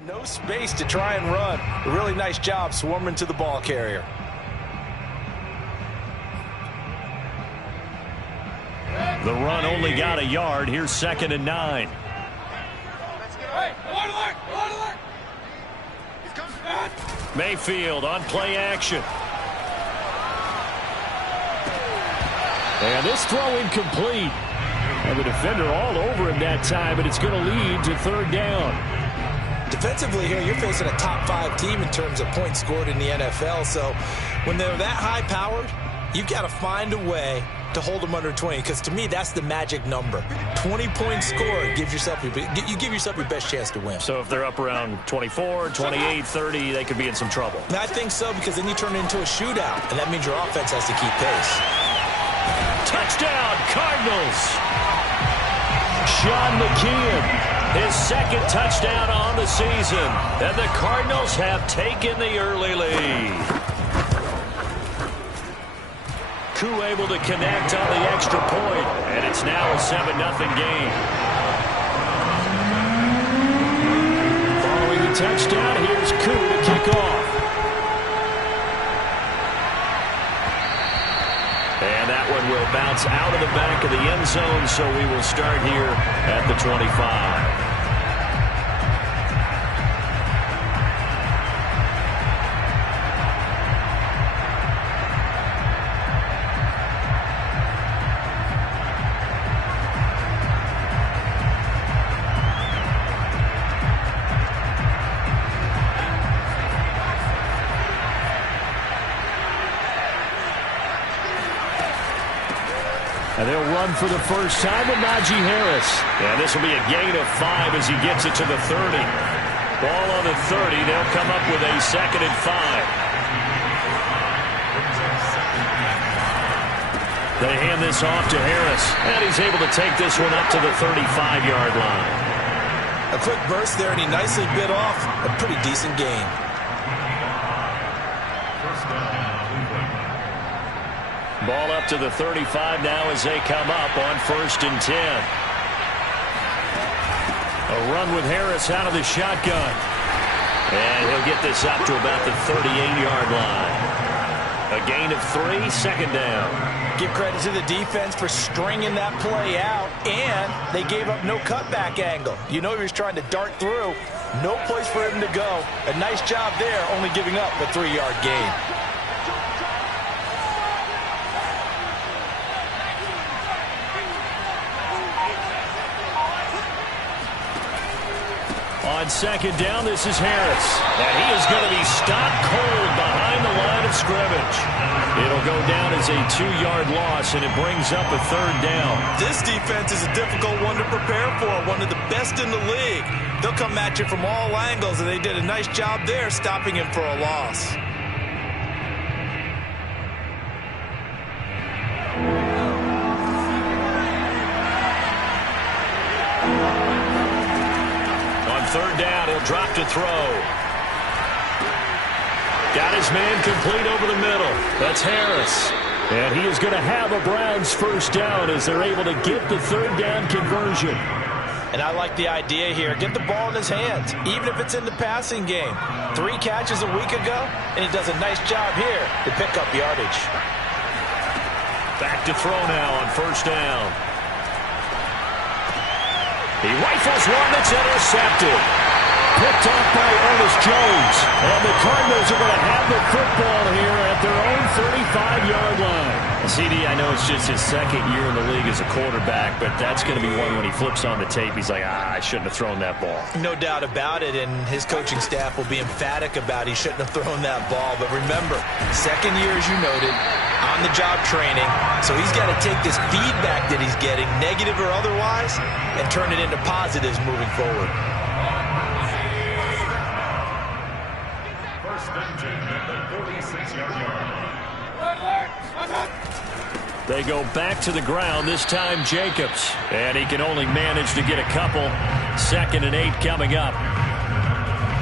No space to try and run. A really nice job swarming to the ball carrier. The run only got a yard. Here's 2nd and 9. Mayfield on play action. And this throw incomplete. And the defender all over him that time, but it's going to lead to 3rd down. Defensively here, you're facing a top 5 team in terms of points scored in the NFL. So when they're that high-powered, you've got to find a way to hold them under 20, because to me, that's the magic number. 20 points scored, you give yourself your best chance to win. So if they're up around 24, 28, 30, they could be in some trouble. And I think so, because then you turn it into a shootout, and that means your offense has to keep pace. Touchdown, Cardinals! Sean McKeon, his 2nd touchdown on the season, and the Cardinals have taken the early lead. Koo able to connect on the extra point, and it's now a 7-0 game. Following the touchdown, here's Koo to kick off. And that one will bounce out of the back of the end zone, so we will start here at the 25. And they'll run for the first time with Najee Harris. And this will be a gain of 5 as he gets it to the 30. Ball on the 30. They'll come up with a 2nd and 5. They hand this off to Harris. And he's able to take this one up to the 35-yard line. A quick burst there, and he nicely bit off a pretty decent gain. Ball up to the 35 now as they come up on 1st and 10. A run with Harris out of the shotgun. And he'll get this up to about the 38-yard line. A gain of 3, 2nd down. Give credit to the defense for stringing that play out, and they gave up no cutback angle. You know he was trying to dart through. No place for him to go. A nice job there, only giving up a 3-yard gain. On 2nd down, this is Harris. And he is going to be stopped cold behind the line of scrimmage. It'll go down as a 2-yard loss, and it brings up a 3rd down. This defense is a difficult one to prepare for, one of the best in the league. They'll come at you from all angles, and they did a nice job there stopping him for a loss. On 3rd down, he'll drop to throw. Got his man complete over the middle. That's Harris. And he is going to have a Browns 1st down as they're able to get the 3rd down conversion. And I like the idea here. Get the ball in his hands, even if it's in the passing game. 3 catches a week ago, and he does a nice job here to pick up yardage. Back to throw now on 1st down. He rifles one that's intercepted. Picked off by Ernest Jones. And the Cardinals are going to have the football here at their own 35-yard line. CD, I know it's just his 2nd year in the league as a quarterback, but that's going to be one when he flips on the tape. He's like, I shouldn't have thrown that ball. No doubt about it, and his coaching staff will be emphatic about he shouldn't have thrown that ball. But remember, 2nd year, as you noted, on-the-job training. So he's got to take this feedback that he's getting, negative or otherwise, and turn it into positives moving forward. They go back to the ground, this time Jacobs. And he can only manage to get a couple. 2nd and 8 coming up.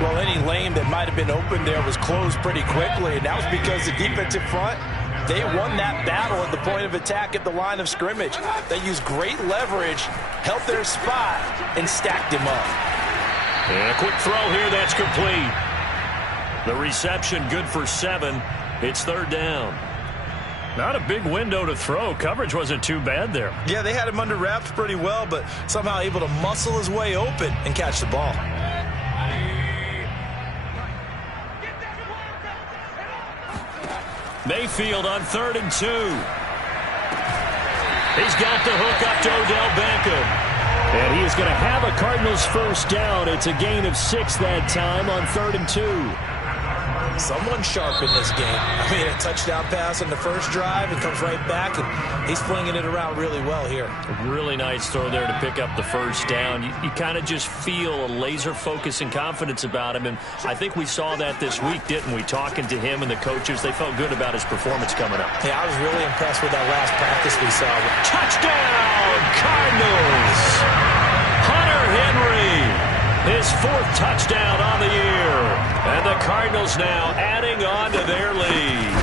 Well, any lane that might have been open there was closed pretty quickly, and that was because the defensive front, they won that battle at the point of attack at the line of scrimmage. They used great leverage, held their spot, and stacked him up. And a quick throw here, that's complete. The reception good for 7. It's third down. Not a big window to throw. Coverage wasn't too bad there. Yeah, they had him under wraps pretty well, but somehow able to muscle his way open and catch the ball. Mayfield on 3rd and 2. He's got the hook up to Odell Beckham. And he is going to have a Cardinals first down. It's a gain of 6 that time on 3rd and 2. Someone sharp in this game. I mean, a touchdown pass on the first drive and comes right back, and he's flinging it around really well here. A really nice throw there to pick up the first down. You kind of just feel a laser focus and confidence about him, and I think we saw that this week, didn't we? Talking to him and the coaches, they felt good about his performance coming up. Yeah, I was really impressed with that last practice we saw. Touchdown, Cardinals! Hunter Henry! His 4th touchdown on the year. And the Cardinals now adding on to their lead.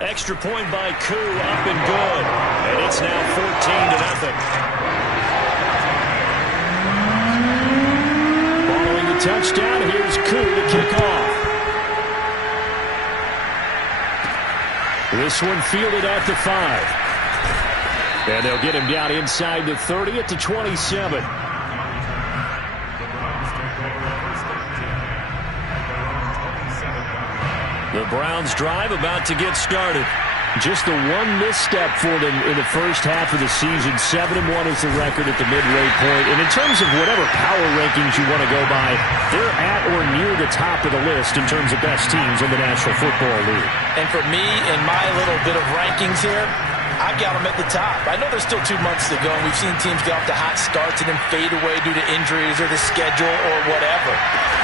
Extra point by Koo, up and good. And it's now 14-0. Following the touchdown, here's Koo to kick off. This one fielded at the 5. And they'll get him down inside the 30 at the 27. The Browns drive about to get started. Just the one misstep for them in the first half of the season. 7-1 is the record at the midway point. And in terms of whatever power rankings you want to go by, they're at or near the top of the list in terms of best teams in the National Football League. And for me, in my little bit of rankings here, I've got them at the top. I know there's still 2 months to go, and we've seen teams get off to hot starts and then fade away due to injuries or the schedule or whatever.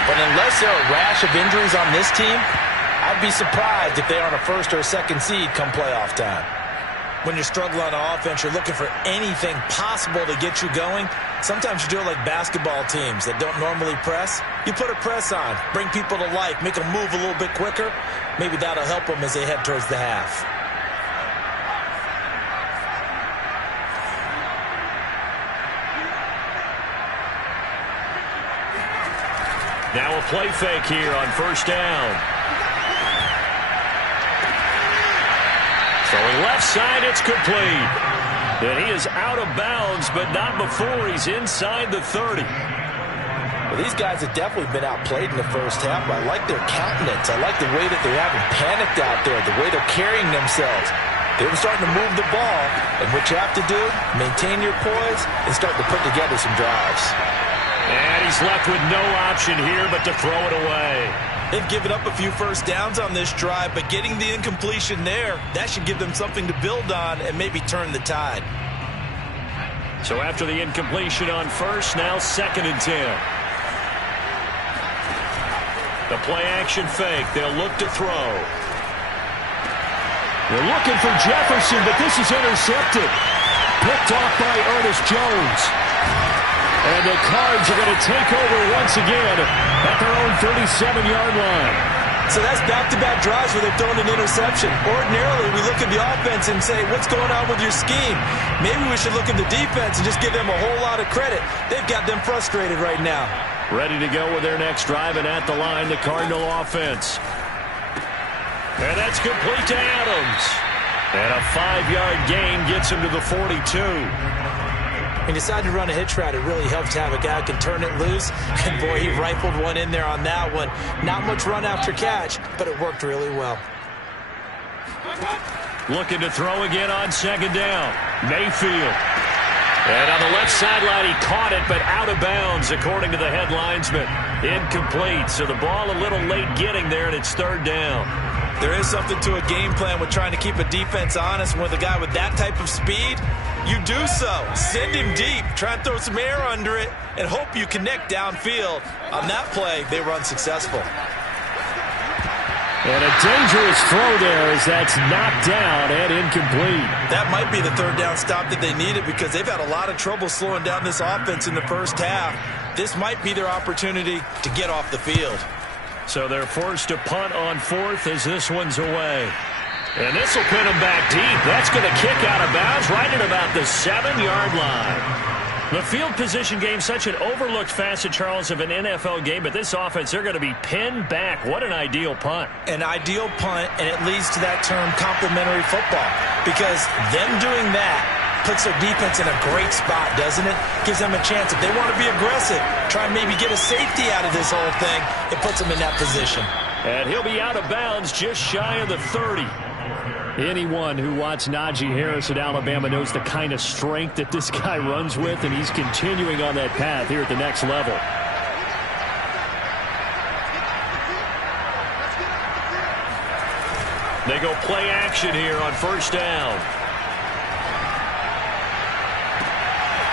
But unless there are a rash of injuries on this team, I'd be surprised if they're on a 1st or a 2nd seed come playoff time. When you're struggling on offense, you're looking for anything possible to get you going. Sometimes you do it like basketball teams that don't normally press. You put a press on, bring people to life, make them move a little bit quicker. Maybe that'll help them as they head towards the half. Now a play fake here on first down. Throwing left side, it's complete. And he is out of bounds, but not before he's inside the 30. Well, these guys have definitely been outplayed in the first half, but I like their countenance. I like the way that they haven't panicked out there, the way they're carrying themselves. They're starting to move the ball, and what you have to do, maintain your poise and start to put together some drives. And he's left with no option here but to throw it away. They've given up a few first downs on this drive, but getting the incompletion there, that should give them something to build on and maybe turn the tide. So after the incompletion on first, now 2nd and 10. The play-action fake. They'll look to throw. They're looking for Jefferson, but this is intercepted. Picked off by Ernest Jones. And the Cards are going to take over once again at their own 37-yard line. So that's back-to-back drives where they've thrown an interception. Ordinarily, we look at the offense and say, what's going on with your scheme? Maybe we should look at the defense and just give them a whole lot of credit. They've got them frustrated right now. Ready to go with their next drive, and at the line, the Cardinal offense. And that's complete to Adams. And a 5-yard gain gets him to the 42. When you decide to run a hitch route, it really helps to have a guy who can turn it loose. And, boy, he rifled one in there on that one. Not much run after catch, but it worked really well. Looking to throw again on 2nd down. Mayfield. And on the left sideline, he caught it, but out of bounds, according to the head linesman. Incomplete. So the ball a little late getting there, and it's 3rd down. There is something to a game plan with trying to keep a defense honest. With a guy with that type of speed, you do so. Send him deep. Try and throw some air under it and hope you connect downfield. On that play, they were unsuccessful. And a dangerous throw there as that's knocked down and incomplete. That might be the 3rd down stop that they needed because they've had a lot of trouble slowing down this offense in the first half. This might be their opportunity to get off the field. So they're forced to punt on 4th as this one's away. And this will pin him back deep. That's going to kick out of bounds right at about the 7-yard line. The field position game, such an overlooked facet, Charles, of an NFL game, but this offense, they're going to be pinned back. What an ideal punt. An ideal punt, and it leads to that term complementary football, because them doing that puts their defense in a great spot, doesn't it? Gives them a chance. If they want to be aggressive, try and maybe get a safety out of this whole thing, it puts them in that position. And he'll be out of bounds just shy of the 30. Anyone who watched Najee Harris at Alabama knows the kind of strength that this guy runs with, and he's continuing on that path here at the next level. They go play action here on first down.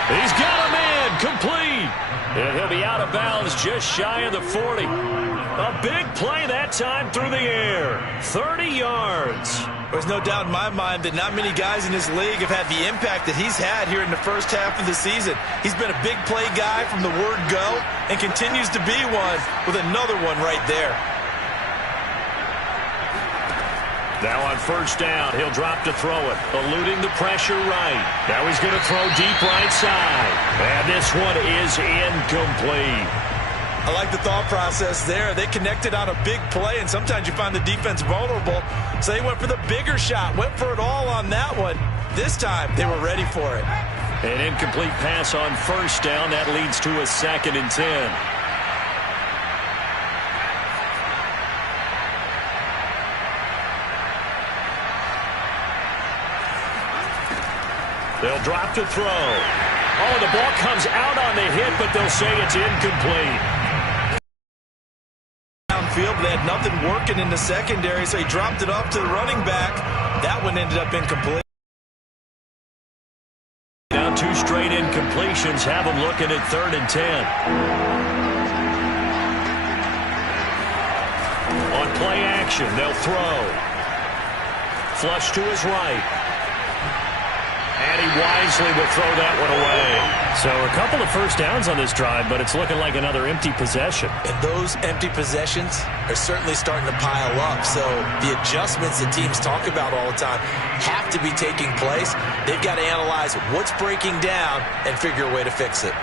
He's got a man complete. And he'll be out of bounds just shy of the 40. A big play that time through the air. 30 yards. There's no doubt in my mind that not many guys in this league have had the impact that he's had here in the first half of the season. He's been a big play guy from the word go and continues to be one with another one right there. Now on first down, he'll drop to throw it, eluding the pressure right. Now he's going to throw deep right side. And this one is incomplete. I like the thought process there. They connected on a big play, and sometimes you find the defense vulnerable. So they went for the bigger shot, went for it all on that one. This time, they were ready for it. An incomplete pass on first down. That leads to a 2nd and 10. They'll drop to throw. Oh, the ball comes out on the hit, but they'll say it's incomplete. Downfield, they had nothing working in the secondary, so he dropped it off to the running back. That one ended up incomplete. Now 2 straight incompletions have him looking at 3rd and 10. On play action, they'll throw. Flush to his right. And he wisely will throw that one away. So a couple of first downs on this drive, but it's looking like another empty possession. And those empty possessions are certainly starting to pile up. So the adjustments that teams talk about all the time have to be taking place. They've got to analyze what's breaking down and figure a way to fix it.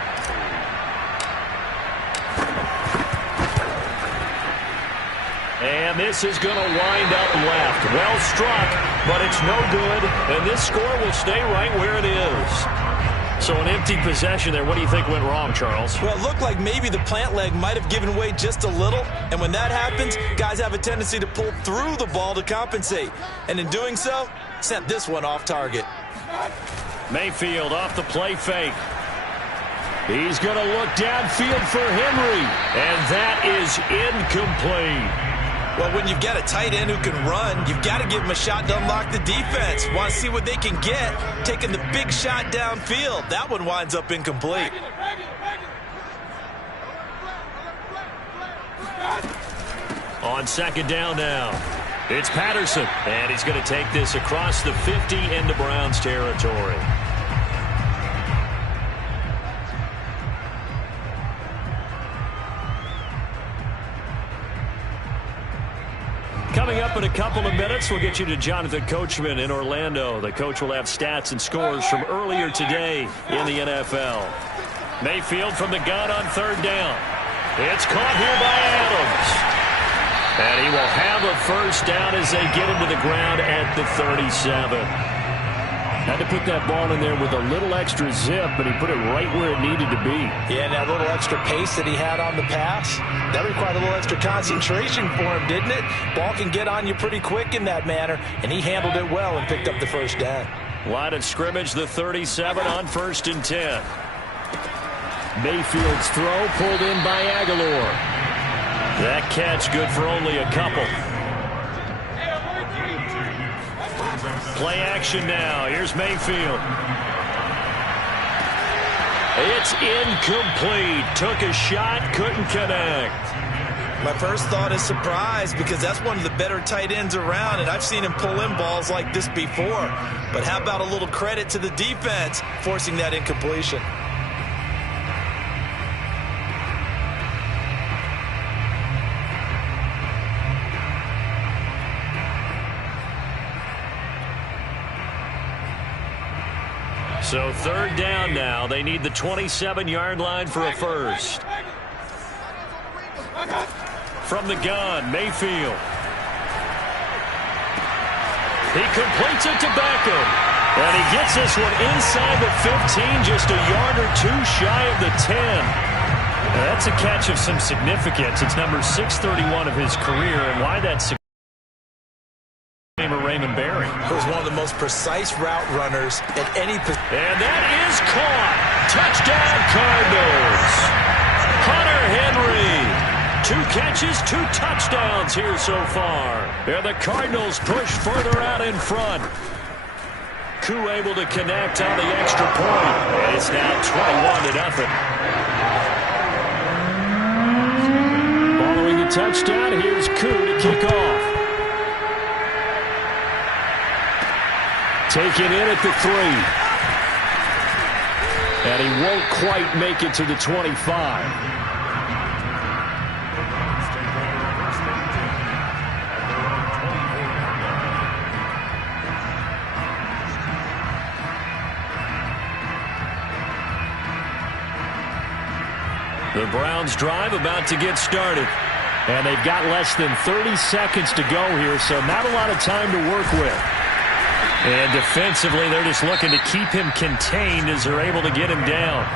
And this is going to wind up left. Well struck, but it's no good. And this score will stay right where it is. So an empty possession there. What do you think went wrong, Charles? Well, it looked like maybe the plant leg might have given way just a little. And when that happens, guys have a tendency to pull through the ball to compensate. And in doing so, sent this one off target. Mayfield off the play fake. He's going to look downfield for Henry. And that is incomplete. Well, when you've got a tight end who can run, you've got to give him a shot to unlock the defense. Want to see what they can get, taking the big shot downfield. That one winds up incomplete. On 2nd down now, it's Patterson. And he's going to take this across the 50 into Browns territory. Coming up in a couple of minutes, we'll get you to Jonathan Coachman in Orlando. The coach will have stats and scores from earlier today in the NFL. Mayfield from the gun on 3rd down. It's caught here by Adams. And he will have a first down as they get him to the ground at the 37. Had to put that ball in there with a little extra zip, but he put it right where it needed to be. Yeah, and that little extra pace that he had on the pass, that required a little extra concentration for him, didn't it? Ball can get on you pretty quick in that manner, and he handled it well and picked up the first down. Line of scrimmage, the 37 on 1st and 10. Mayfield's throw pulled in by Aguilar. That catch good for only a couple. Play action now. Here's Mayfield. It's incomplete. Took a shot, couldn't connect. My first thought is surprise, because that's one of the better tight ends around, and I've seen him pull in balls like this before. But how about a little credit to the defense forcing that incompletion? So third down now. They need the 27-yard line for a first. From the gun, Mayfield. He completes it to Beckham. And he gets this one inside the 15, just a yard or two shy of the 10. Now that's a catch of some significance. It's number 631 of his career, and why that's Raymond Berry. He was one of the most precise route runners at any position. And that is caught. Touchdown, Cardinals. Hunter Henry. 2 catches, 2 touchdowns here so far. And the Cardinals push further out in front. Koo able to connect on the extra point. And it's now 21-0. Following the touchdown, here's Koo to kick off. Taken in at the 3. And he won't quite make it to the 25. The Browns drive about to get started. And they've got less than 30 seconds to go here, so not a lot of time to work with. And defensively, they're just looking to keep him contained as they're able to get him down.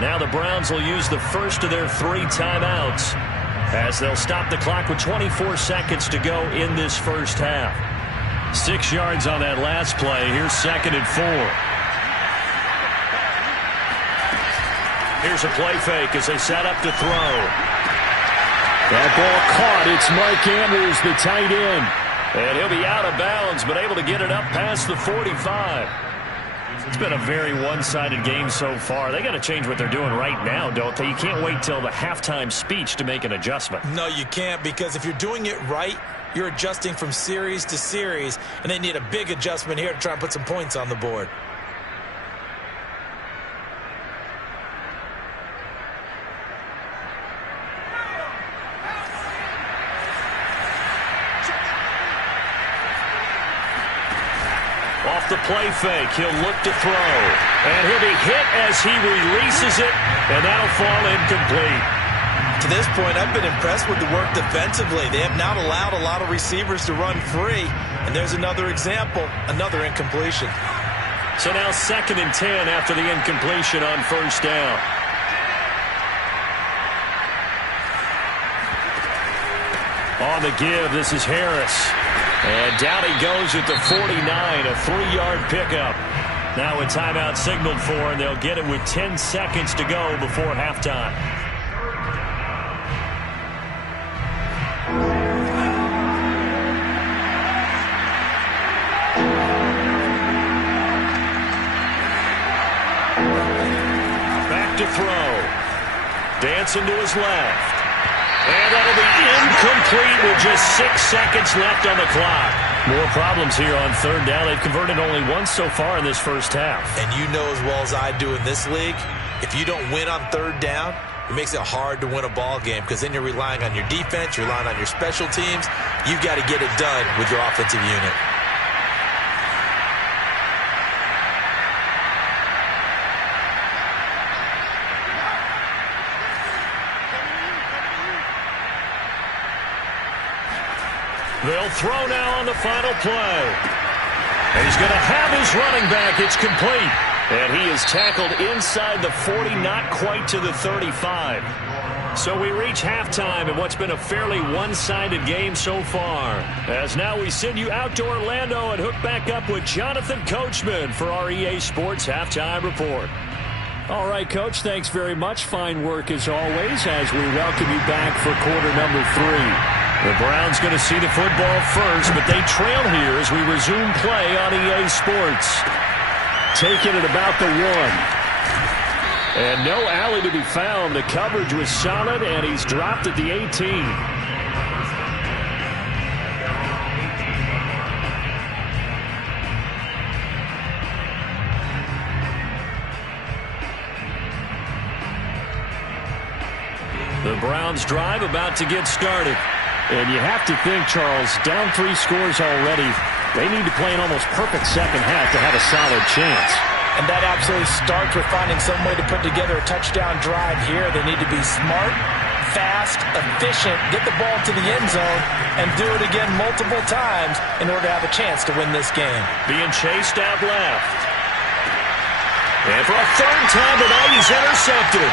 Now the Browns will use the first of their 3 timeouts as they'll stop the clock with 24 seconds to go in this first half. 6 yards on that last play. Here's 2nd and 4. Here's a play fake as they set up to throw. That ball caught. It's Mike Andrews, the tight end. And he'll be out of bounds, but able to get it up past the 45. It's been a very one-sided game so far. They got to change what they're doing right now, don't they? You can't wait till the halftime speech to make an adjustment. No, you can't, because if you're doing it right, you're adjusting from series to series, and they need a big adjustment here to try and put some points on the board. Off the play fake, he'll look to throw. And he'll be hit as he releases it, and that'll fall incomplete. To this point, I've been impressed with the work defensively. They have not allowed a lot of receivers to run free. And there's another example, another incompletion. So now 2nd and 10 after the incompletion on first down. On the give, this is Harris. And down he goes at the 49, a 3-yard pickup. Now a timeout signaled for, and they'll get it with 10 seconds to go before halftime. Back to throw. Dancing to his left. And that'll be incomplete with just 6 seconds left on the clock. More problems here on third down. They've converted only once so far in this first half. And you know as well as I do in this league, if you don't win on third down, it makes it hard to win a ball game, because then you're relying on your defense, you're relying on your special teams. You've got to get it done with your offensive unit. They'll throw now on the final play. And he's going to have his running back. It's complete. And he is tackled inside the 40, not quite to the 35. So we reach halftime in what's been a fairly one-sided game so far. As now we send you out to Orlando and hook back up with Jonathan Coachman for our EA Sports Halftime Report. All right, Coach, thanks very much. Fine work as always as we welcome you back for quarter number 3. The Browns going to see the football first, but they trail here as we resume play on EA Sports. Taking it about the 1. And no alley to be found. The coverage was solid, and he's dropped at the 18. The Browns drive about to get started. And you have to think, Charles, down 3 scores already. They need to play an almost perfect second half to have a solid chance. And that absolutely starts with finding some way to put together a touchdown drive here. They need to be smart, fast, efficient, get the ball to the end zone, and do it again multiple times in order to have a chance to win this game. Being chased out left. And for a third time tonight, he's intercepted.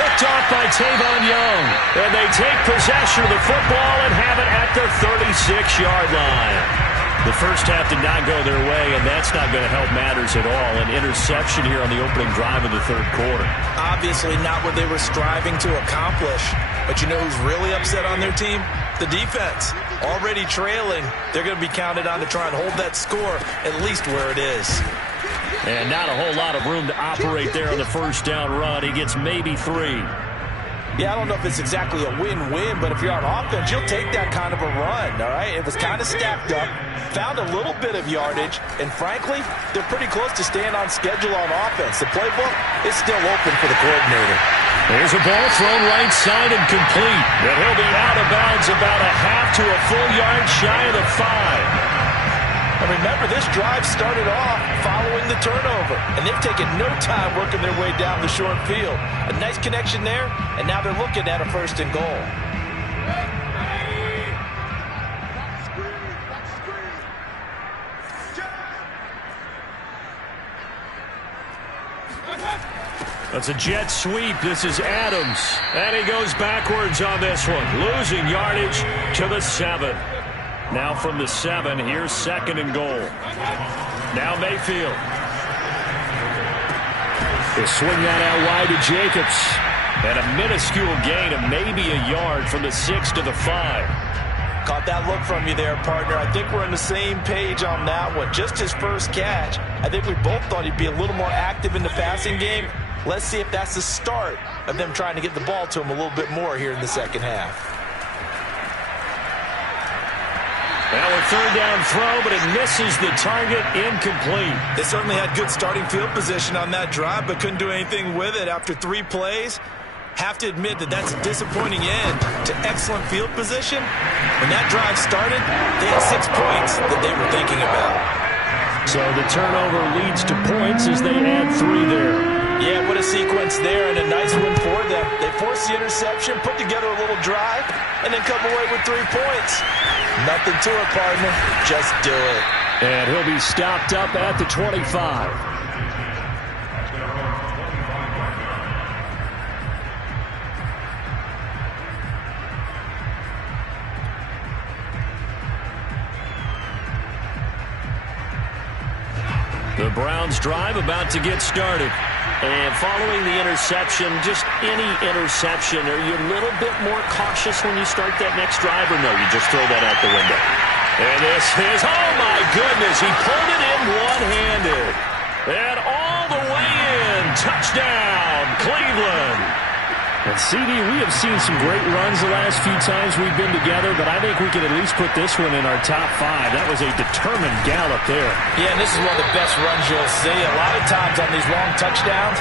Picked off by Tavon Young. And they take possession of the football and have it at the 36-yard line. The first half did not go their way, and that's not going to help matters at all. An interception here on the opening drive of the third quarter. Obviously not what they were striving to accomplish. But you know who's really upset on their team? The defense. Already trailing. They're going to be counted on to try and hold that score at least where it is. And not a whole lot of room to operate there on the first down run. He gets maybe 3. Yeah, I don't know if it's exactly a win-win, but if you're on offense, you'll take that kind of a run, all right? It was kind of stacked up, found a little bit of yardage, and frankly, they're pretty close to staying on schedule on offense. The playbook is still open for the coordinator. There's a ball thrown right side and complete. And he'll be out of bounds about a half to a full yard shy of the 5. And remember, this drive started off following the turnover, and they've taken no time working their way down the short field. A nice connection there, and now they're looking at a 1st and goal. That's a jet sweep. This is Adams, and he goes backwards on this one, losing yardage to the 7. Now from the 7, here's 2nd and goal. Now Mayfield. He'll swing that out wide to Jacobs. And a minuscule gain of maybe a yard from the 6 to the 5. Caught that look from you there, partner. I think we're on the same page on that one. Just his first catch. I think we both thought he'd be a little more active in the passing game. Let's see if that's the start of them trying to get the ball to him a little bit more here in the second half. Now a 3rd down throw, but it misses the target, incomplete. They certainly had good starting field position on that drive, but couldn't do anything with it after 3 plays. Have to admit that that's a disappointing end to excellent field position. When that drive started, they had 6 points that they were thinking about. So the turnover leads to points as they add 3 there. Yeah, what a sequence there, and a nice one for them. They forced the interception, put together a little drive, and then come away with 3 points. Nothing to it, partner. Just do it. And he'll be stopped up at the 25. The Browns drive about to get started. And following the interception, just any interception, are you a little bit more cautious when you start that next drive, or no, you just throw that out the window? And this is, oh my goodness, he pulled it in one-handed. And all the way in, touchdown, Cleveland. And CD, we have seen some great runs the last few times we've been together, but I think we can at least put this one in our top 5. That was a determined gallop there. Yeah, and this is one of the best runs you'll see. A lot of times on these long touchdowns,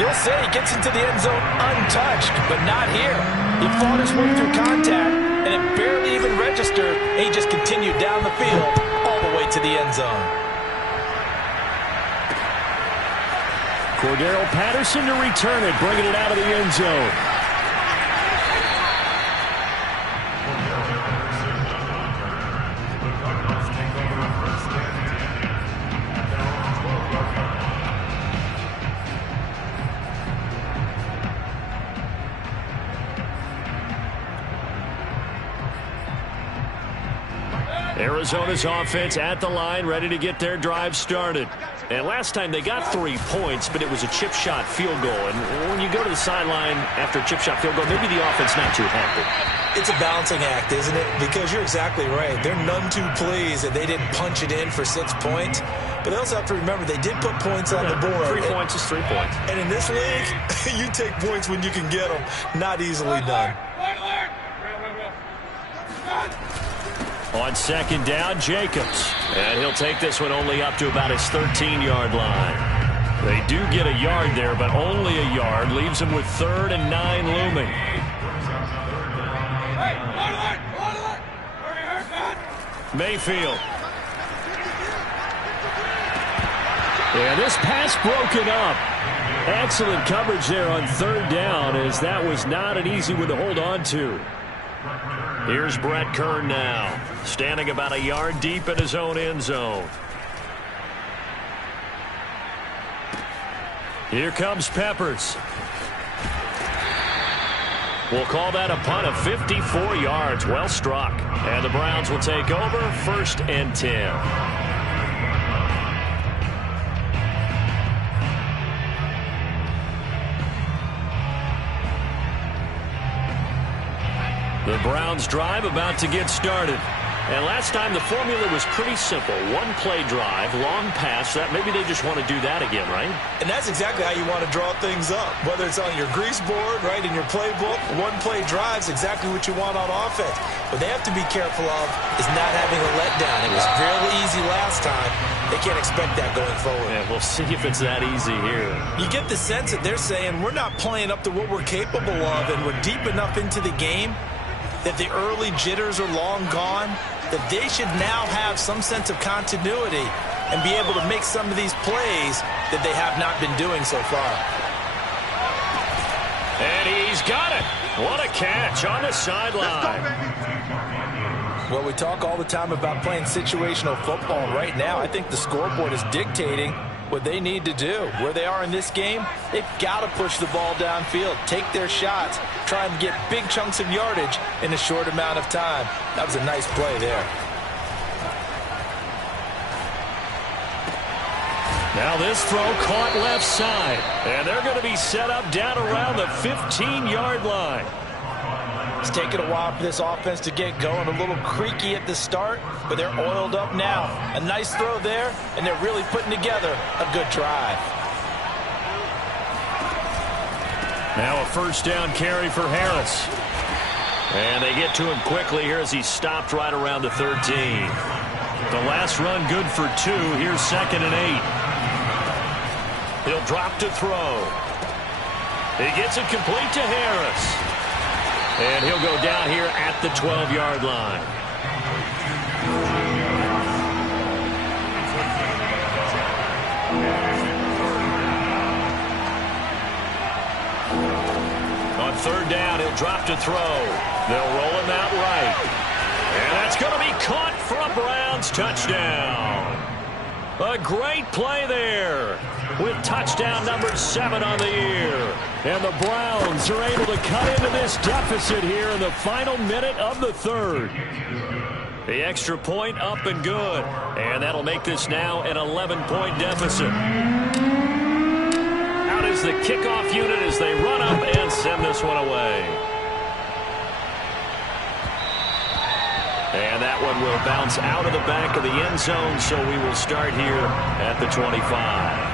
you'll say he gets into the end zone untouched, but not here. He fought his way through contact, and it barely even registered, and he just continued down the field all the way to the end zone. Cordero Patterson to return it, bringing it out of the end zone. Arizona's offense at the line, ready to get their drive started. And last time they got 3 points, but it was a chip shot field goal. And when you go to the sideline after a chip shot field goal, maybe the offense not too happy. It's a balancing act, isn't it? Because you're exactly right. They're none too pleased that they didn't punch it in for 6 points. But they also have to remember they did put points on the board. 3 points is 3 points. And in this league, you take points when you can get them. Not easily done. On 2nd down, Jacobs. And he'll take this one only up to about his 13-yard line. They do get a yard there, but only a yard. Leaves him with 3rd and 9 looming. Mayfield. And this pass broken up. Excellent coverage there on third down, as that was not an easy one to hold on to. Here's Brett Kern now, standing about a yard deep in his own end zone. Here comes Peppers. We'll call that a punt of 54 yards. Well struck. And the Browns will take over 1st and 10. The Browns drive about to get started. And last time the formula was pretty simple. One play drive, long pass. That maybe they just want to do that again, right? And that's exactly how you want to draw things up. Whether it's on your grease board, right, in your playbook, one play drive's exactly what you want on offense. What they have to be careful of is not having a letdown. It was really easy last time. They can't expect that going forward. Yeah, we'll see if it's that easy here. You get the sense that they're saying we're not playing up to what we're capable of, and we're deep enough into the game that the early jitters are long gone, that they should now have some sense of continuity and be able to make some of these plays that they have not been doing so far. And he's got it. What a catch on the sideline. Well, we talk all the time about playing situational football. Right now, I think the scoreboard is dictating what they need to do. Where they are in this game, they've got to push the ball downfield, take their shots, try and get big chunks of yardage in a short amount of time. That was a nice play there. Now this throw caught left side, and they're going to be set up down around the 15-yard line. It's taken a while for this offense to get going. A little creaky at the start, but they're oiled up now. A nice throw there, and they're really putting together a good drive. Now a 1st down carry for Harris. And they get to him quickly here as he stopped right around the 13. The last run good for 2. Here's 2nd and 8. He'll drop to throw. He gets it complete to Harris. And he'll go down here at the 12-yard line. On 3rd down, he'll drop to throw. They'll roll him out right. And that's going to be caught for a Browns touchdown. A great play there with touchdown number 7 on the year. And the Browns are able to cut into this deficit here in the final minute of the 3rd. The extra point up and good. And that'll make this now an 11-point deficit. Out is the kickoff unit as they run up and send this one away. And that one will bounce out of the back of the end zone, so we will start here at the 25.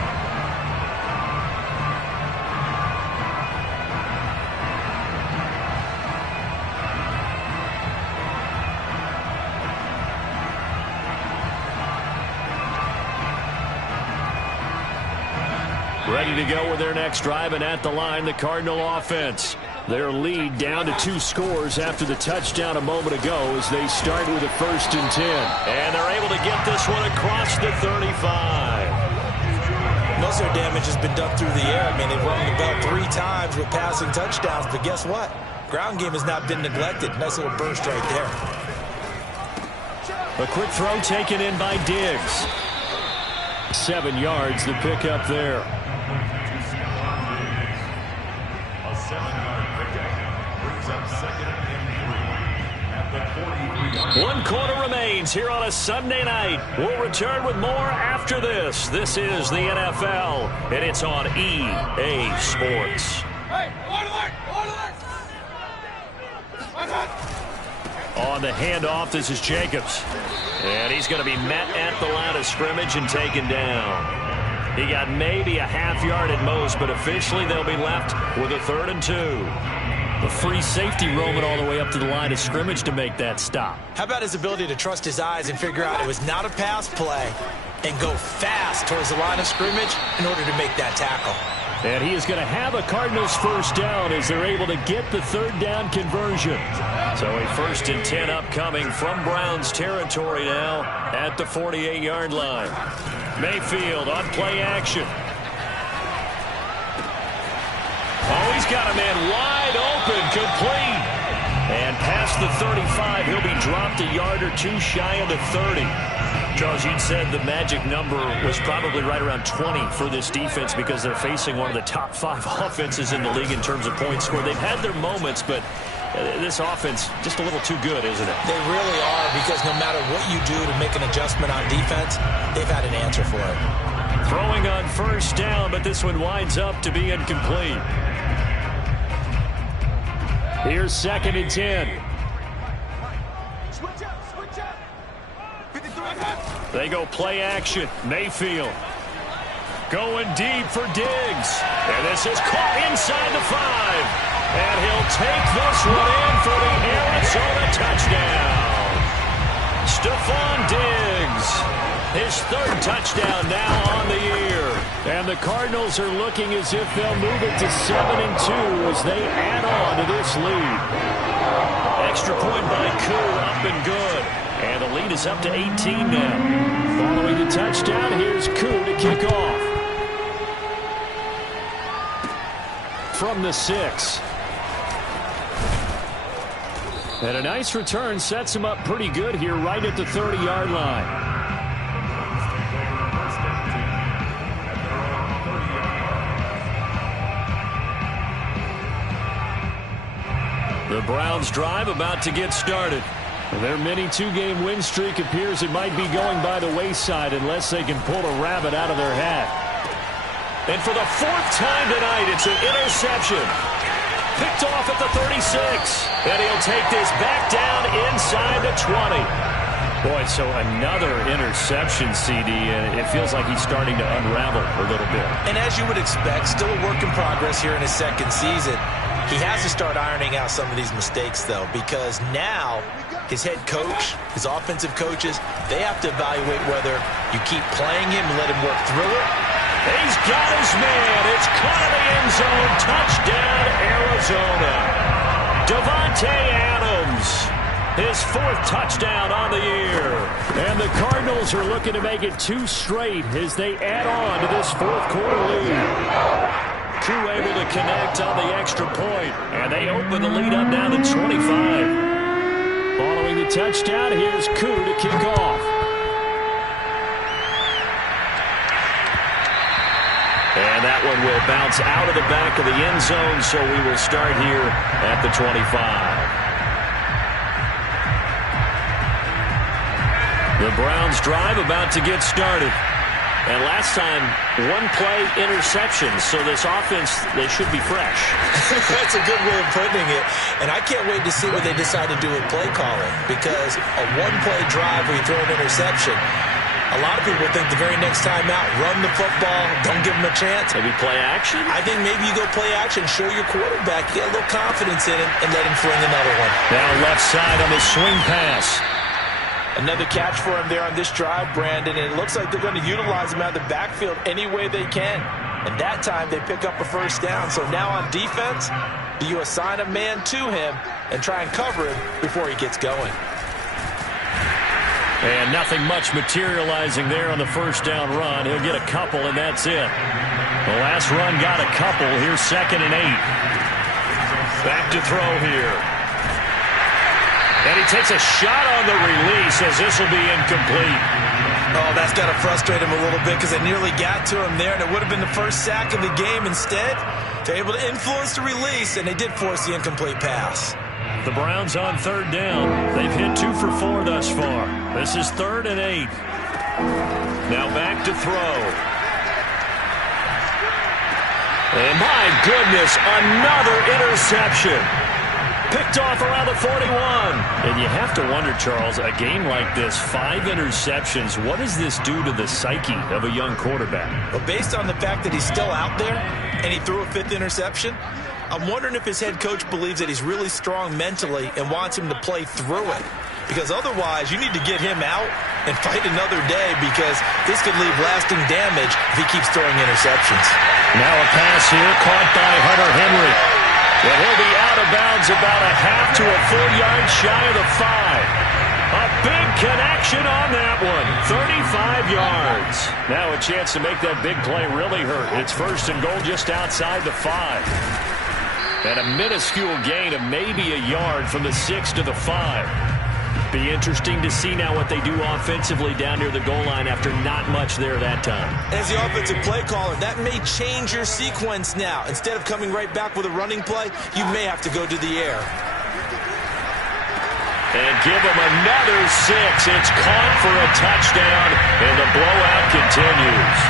Ready to go with their next drive, and at the line, the Cardinal offense. Their lead down to 2 scores after the touchdown a moment ago as they start with a 1st and 10. And they're able to get this one across the 35. Most of their damage has been done through the air. I mean, they've rung the bell 3 times with passing touchdowns, but guess what? Ground game has not been neglected. Nice little burst right there. A quick throw taken in by Diggs. 7 yards, the pickup there. A 7-yard pickup brings up 2nd and 3 at the 40. 1 quarter remains here on a Sunday night. We'll return with more after this. This is the NFL, and it's on EA Sports. Hey, alert! On the handoff, this is Jacobs. And he's going to be met at the line of scrimmage and taken down. He got maybe a half yard at most, but officially they'll be left with a 3rd and 2. A free safety roaming all the way up to the line of scrimmage to make that stop. How about his ability to trust his eyes and figure out it was not a pass play and go fast towards the line of scrimmage in order to make that tackle. And he is going to have a Cardinals 1st down as they're able to get the 3rd down conversion. So a 1st and 10 upcoming from Browns territory now at the 48-yard line. Mayfield on play action. Oh, he's got a man wide open, complete. And past the 35, he'll be dropped a yard or two shy of the 30. Charles, you'd said the magic number was probably right around 20 for this defense because they're facing one of the top 5 offenses in the league in terms of points scored. They've had their moments, but this offense just a little too good, isn't it? They really are, because no matter what you do to make an adjustment on defense, they've had an answer for it. Throwing on first down, but this one winds up to be incomplete. Here's 2nd and 10. They go play action. Mayfield going deep for Diggs. And this is caught inside the 5. And he'll take this one in for the Arizona touchdown. Stephon Diggs, his 3rd touchdown now on the year. And the Cardinals are looking as if they'll move it to 7-2 as they add on to this lead. Extra point by Koo, up and good. And the lead is up to 18 now. Following the touchdown, here's Koo to kick off. From the 6. And a nice return sets him up pretty good here right at the 30-yard line. The Browns drive about to get started. Their mini 2-game win streak appears it might be going by the wayside unless they can pull a rabbit out of their hat. And for the 4th time tonight, it's an interception. Picked off at the 36. And he'll take this back down inside the 20. Boy, so another interception, CD, and it feels like he's starting to unravel a little bit. And as you would expect, still a work in progress here in his 2nd season. He has to start ironing out some of these mistakes, though, because now his head coach, his offensive coaches, they have to evaluate whether you keep playing him and let him work through it. He's got his man. It's caught in the end zone. Touchdown, Arizona. Davante Adams, his 4th touchdown on the year. And the Cardinals are looking to make it 2 straight as they add on to this 4th quarter lead. Koo able to connect on the extra point, and they open the lead up now to 25. Following the touchdown, here's Koo to kick off. And that one will bounce out of the back of the end zone, so we will start here at the 25. The Browns drive about to get started. And last time, 1-play interception, so this offense, they should be fresh. That's a good way of putting it. And I can't wait to see what they decide to do with play calling, because a 1-play drive where you throw an interception, a lot of people think the very next time out, run the football, don't give them a chance. Maybe play action? I think maybe you go play action, show your quarterback, get a little confidence in him, and let him fling another one. Now left side on the swing pass. Another catch for him there on this drive, Brandon, and it looks like they're going to utilize him out of the backfield any way they can. And that time they pick up a 1st down. So now on defense, do you assign a man to him and try and cover him before he gets going? And nothing much materializing there on the 1st down run. He'll get a couple, and that's it. The last run got a couple. Here's 2nd and 8. Back to throw here. And he takes a shot on the release as this will be incomplete. Oh, that's got to frustrate him a little bit because they nearly got to him there, and it would have been the 1st sack of the game. Instead, they're able to influence the release, and they did force the incomplete pass. The Browns on 3rd down. They've hit 2 for 4 thus far. This is 3rd and 8. Now back to throw. And my goodness, another interception. Picked off around the 41. And you have to wonder, Charles, a game like this, 5 interceptions, what does this do to the psyche of a young quarterback? Well, based on the fact that he's still out there and he threw a 5th interception, I'm wondering if his head coach believes that he's really strong mentally and wants him to play through it. Because otherwise, you need to get him out and fight another day, because this could leave lasting damage if he keeps throwing interceptions. Now a pass here caught by Hunter Henry. And he'll be out of bounds about a half to a full yard shy of the 5. A big connection on that one. 35 yards. Now a chance to make that big play really hurt. It's first and goal just outside the 5. And a minuscule gain of maybe a yard from the 6 to the 5. Be interesting to see now what they do offensively down near the goal line after not much there that time. As the offensive play caller, that may change your sequence now. Instead of coming right back with a running play, you may have to go to the air. And give them another 6. It's caught for a touchdown, and the blowout continues.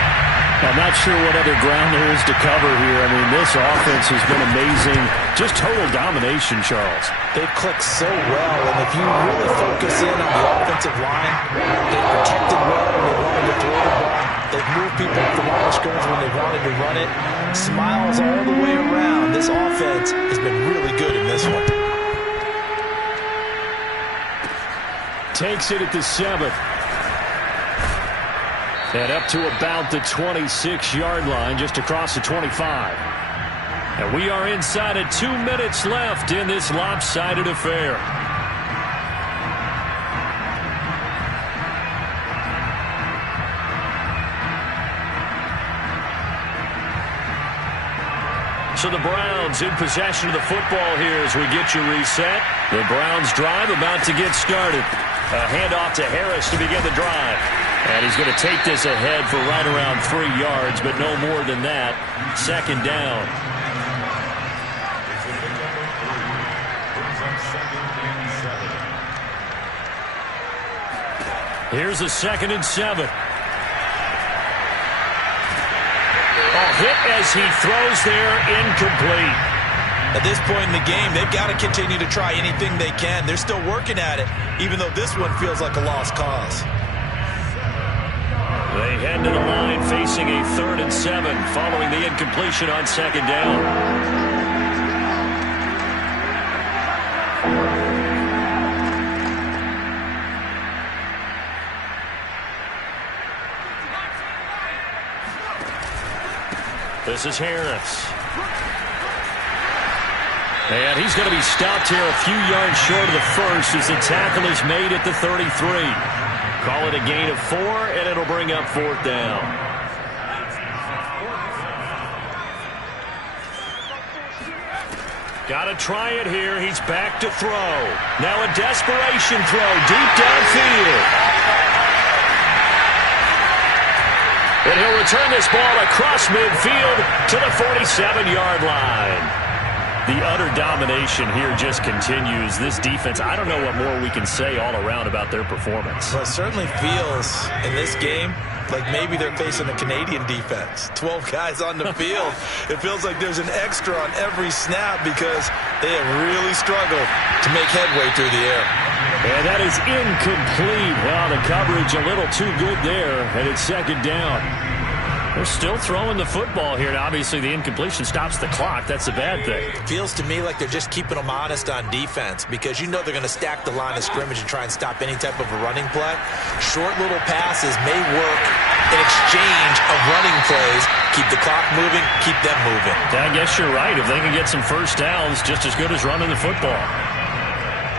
I'm not sure what other ground there is to cover here. I mean, this offense has been amazing. Just total domination, Charles. They've clicked so well, and if you really focus in on the offensive line, they've protected well when they wanted to throw the ball. They've moved people up the line of scrimmage when they wanted to run it. Smiles all the way around. This offense has been really good in this one. Takes it at the 7. And up to about the 26-yard line, just across the 25. And we are inside of 2 minutes left in this lopsided affair. So the Browns in possession of the football here as we get you reset. The Browns drive about to get started. A handoff to Harris to begin the drive. And he's going to take this ahead for right around 3 yards, but no more than that. Second down. Here's a 2nd and 7. A hit as he throws there, incomplete. At this point in the game, they've got to continue to try anything they can. They're still working at it, even though this one feels like a lost cause. They head to the line facing a 3rd and 7 following the incompletion on 2nd down. This is Harris. And he's going to be stopped here a few yards short of the first as the tackle is made at the 33. Call it a gain of 4, and it'll bring up 4th down. Got to try it here. He's back to throw. Now a desperation throw deep downfield. And he'll return this ball across midfield to the 47-yard line. The utter domination here just continues. This defense, I don't know what more we can say all around about their performance. Well, it certainly feels in this game like maybe they're facing a Canadian defense. 12 guys on the field. It feels like there's an extra on every snap because they have really struggled to make headway through the air. And that is incomplete. Well, the coverage a little too good there, and it's 2nd down. They're still throwing the football here. Now, obviously, the incompletion stops the clock. That's a bad thing. It feels to me like they're just keeping them honest on defense because you know they're going to stack the line of scrimmage and try and stop any type of a running play. Short little passes may work in exchange of running plays. Keep the clock moving, keep them moving. I guess you're right. If they can get some first downs, just as good as running the football.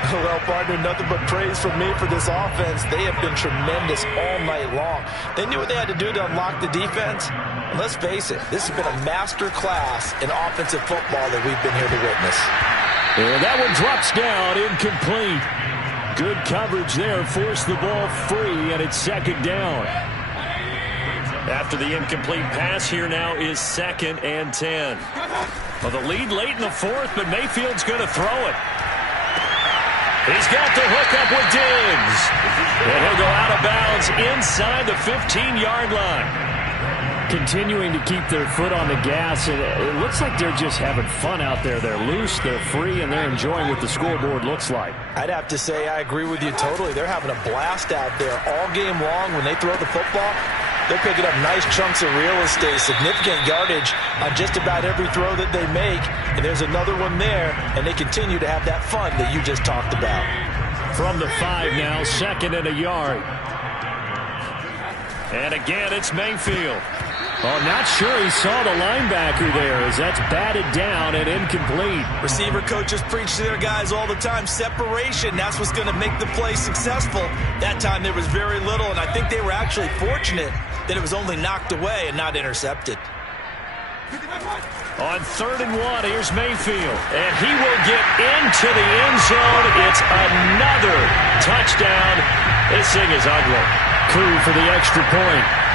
Well, partner, nothing but praise from me for this offense. They have been tremendous all night long. They knew what they had to do to unlock the defense. And let's face it, this has been a master class in offensive football that we've been here to witness. And that one drops down, incomplete. Good coverage there, forced the ball free, and it's 2nd down. After the incomplete pass, here now is 2nd and 10. Well, the lead late in the 4th, but Mayfield's going to throw it. He's got the hook up with Diggs. And he'll go out of bounds inside the 15-yard line. Continuing to keep their foot on the gas. And it looks like they're just having fun out there. They're loose, they're free, and they're enjoying what the scoreboard looks like. I'd have to say I agree with you totally. They're having a blast out there all game long when they throw the football. They're picking up nice chunks of real estate, significant yardage on just about every throw that they make. And there's another one there, and they continue to have that fun that you just talked about. From the 5 now, 2nd and a yard. And again, it's Mayfield. Oh, not sure he saw the linebacker there as that's batted down and incomplete. Receiver coaches preach to their guys all the time. Separation, that's what's going to make the play successful. That time there was very little, and I think they were actually fortunate that it was only knocked away and not intercepted. On 3rd and 1, here's Mayfield. And he will get into the end zone. It's another touchdown. This thing is ugly. Coup for the extra point.